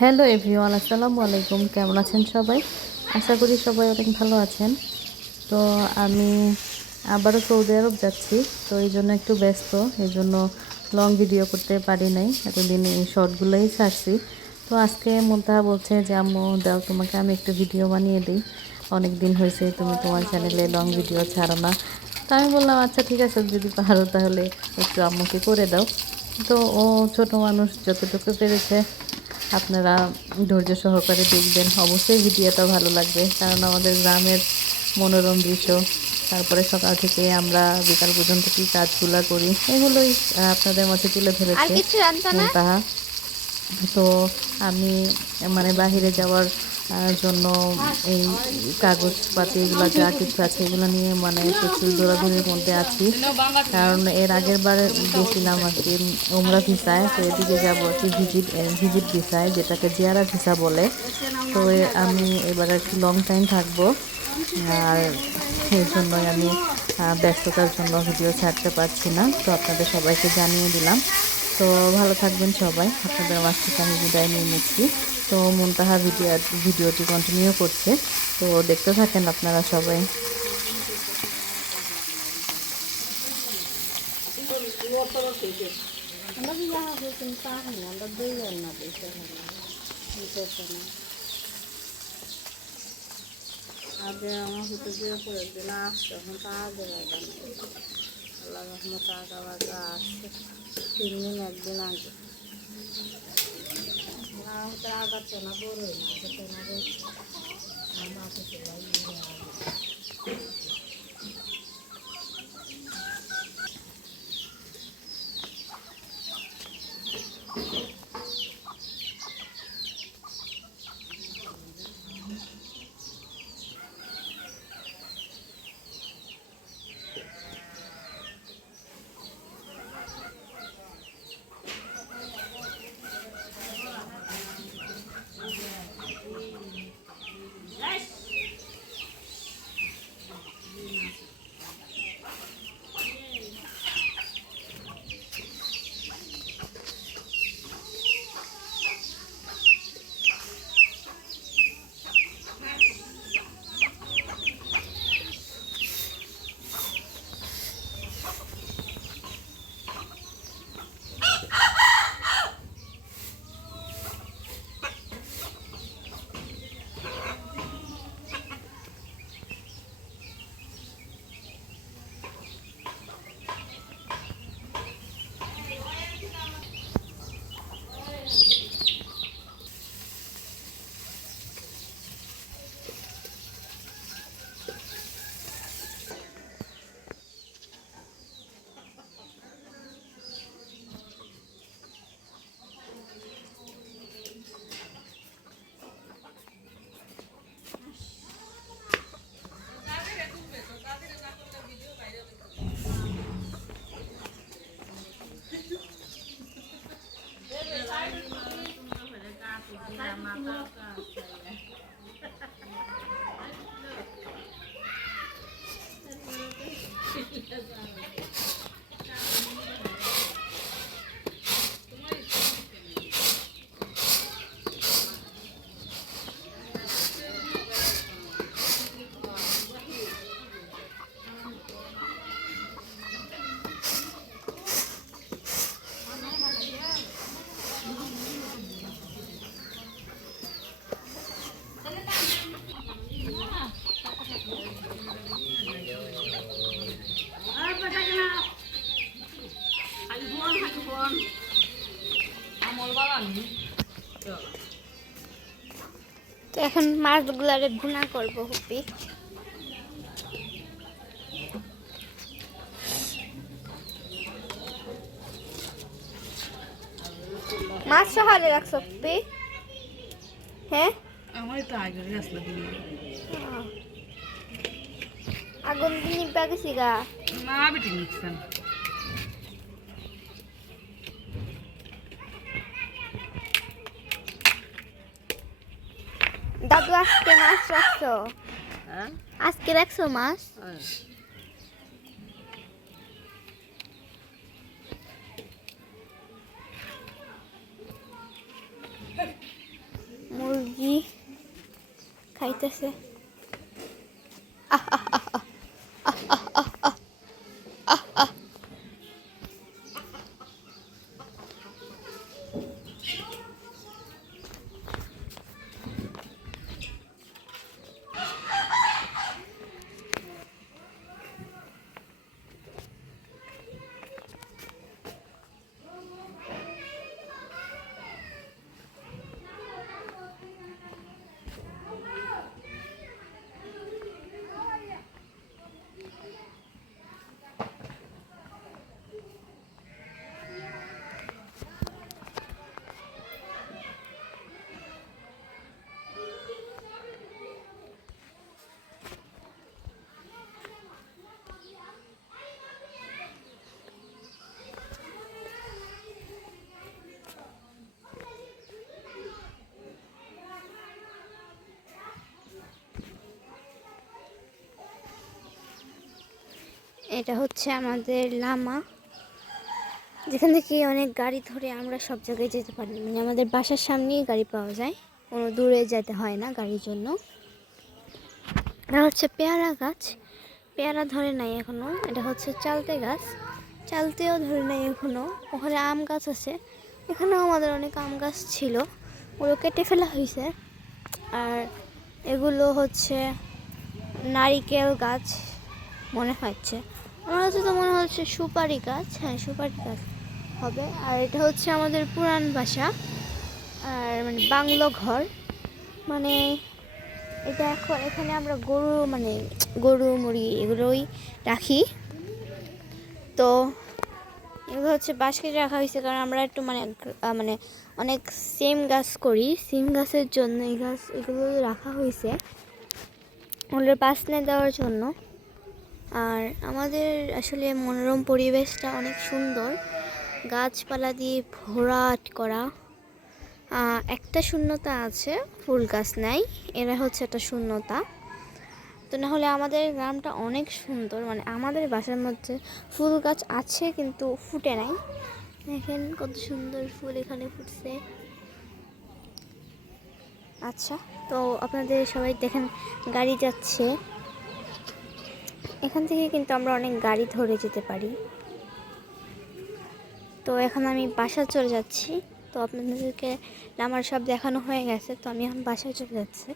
Hello everyone, আসসালামু আলাইকুম। কেমন আছেন সবাই? আশা করি সবাই অনেক ভালো আছেন। তো আমি আবারও সৌদি আরব যাচ্ছি, তো এই জন্য একটু ব্যস্ত, এই জন্য লং ভিডিও করতে পারি নাই। এতদিন এই শর্টগুলোই ছাড়ছি। তো আজকে মুনতাহা বলছে যে আম্মু দাও, তোমাকে আমি একটু ভিডিও বানিয়ে দিই, অনেক দিন হয়েছে তুমি তোমার চ্যানেলে লং ভিডিও ছাড়ো না। তো আমি বললাম আচ্ছা ঠিক আছে, যদি পারো তাহলে একটু আম্মুকে করে দাও। তো ও ছোট মানুষ, যতটুকু পেরেছে আপনারা ধৈর্য সহকারে দেখবেন। অবশ্যই ভিডিওটা ভালো লাগবে, কারণ আমাদের গ্রামের মনোরম দৃশ্য, তারপরে সকাল থেকে আমরা বিকাল পর্যন্ত কী কাজগুলো করি, এগুলোই আপনাদের মাঝে তুলে আর ধরেছে কিছু জানতো না। মুনতাহা। তো আমি মানে বাহিরে যাওয়ার জন্য এই কাগজপাতি এগুলো যা কিছু আছে এগুলো নিয়ে মানে প্রচুর দৌড়াদৌড়ির মধ্যে আছি। কারণ এর আগের বার গেছিলাম আর কি ওমরা ভিসায়, তো এদিকে যাবো আর কি ভিজিট ভিসায়, যেটাকে জিয়ারা ভিসা বলে। তো আমি এবার আর কি লং টাইম থাকবো, আর এই জন্যই আমি ব্যস্ততার জন্য ভিডিও ছাড়তে পারছি না। তো আপনাদের সবাইকে জানিয়ে দিলাম। তো ভালো থাকবেন সবাই, আপনাদের মাঝ থেকে আমি বিদায় নিয়ে নিচ্ছি। তো মুনতাহা ভিডিওটি কন্টিনিউ করছে, তো দেখতে থাকেন আপনারা সবাই। আগে আমার হতে যে কয়েকদিন আসছে, এখন তা আগে আল্লাহ রহমত আগে আসছে 3 দিন 1 দিন আগে। না হতে আগাচ্ছে না, বড়ই না হতে না তো এখন মাছগুলারে ভুনা করব হুপি। মাছ সহালে রাখছো হুপি? হ্যাঁ, আমার তো আগে আসলে আগুন দিন গেছি গা। না বেটি নিচ্ছেন। দাদু আজকে মাছ রাখছো? হ্যাঁ আজকে রাখছো মাছ? খাইতেছে। এটা হচ্ছে আমাদের লামা, যেখান থেকে অনেক গাড়ি ধরে আমরা সব জায়গায় যেতে পারি। মানে আমাদের বাসার সামনেই গাড়ি পাওয়া যায়, কোনো দূরে যেতে হয় না গাড়ির জন্য। এটা হচ্ছে পেয়ারা গাছ, পেয়ারা ধরে নাই এখনো। এটা হচ্ছে চালতে গাছ, চালতেও ধরে নাই এখনো। ওখানে আম গাছ আছে, এখানেও আমাদের অনেক আম গাছ ছিল, ওগুলো কেটে ফেলা হয়েছে। আর এগুলো হচ্ছে নারিকেল গাছ মনে হচ্ছে, আমার কাছে তো মনে হচ্ছে সুপারি গাছ। হ্যাঁ, সুপারি গাছ হবে। আর এটা হচ্ছে আমাদের পুরান বাসা, আর মানে বাংলো ঘর। মানে এটা এখন এখানে আমরা গরু মুরগি এগুলোই রাখি। তো এগুলো হচ্ছে বাঁশ কেটে রাখা হয়েছে, কারণ আমরা একটু মানে অনেক সিম গাছ করি, সিম গাছের জন্য এগুলো রাখা হয়েছে, ওগুলোর বাঁচনে দেওয়ার জন্য। আর আমাদের আসলে মনোরম পরিবেশটা অনেক সুন্দর, গাছপালা দিয়ে ভরাট করা। একটা শূন্যতা আছে, ফুল গাছ নাই, এরা হচ্ছে একটা শূন্যতা। তো না হলে আমাদের গ্রামটা অনেক সুন্দর। মানে আমাদের বাসার মধ্যে ফুল গাছ আছে কিন্তু ফুটে নাই। দেখেন কত সুন্দর ফুল এখানে ফুটছে। আচ্ছা, তো আপনাদের সবাই দেখেন গাড়ি যাচ্ছে, এখান থেকে কিন্তু আমরা অনেক গাড়ি ধরে যেতে পারি। তো এখন আমি বাসায় চলে যাচ্ছি। তো আপনাদেরকে আমার সব দেখানো হয়ে গেছে, তো আমি এখন বাসায় চলে যাচ্ছি।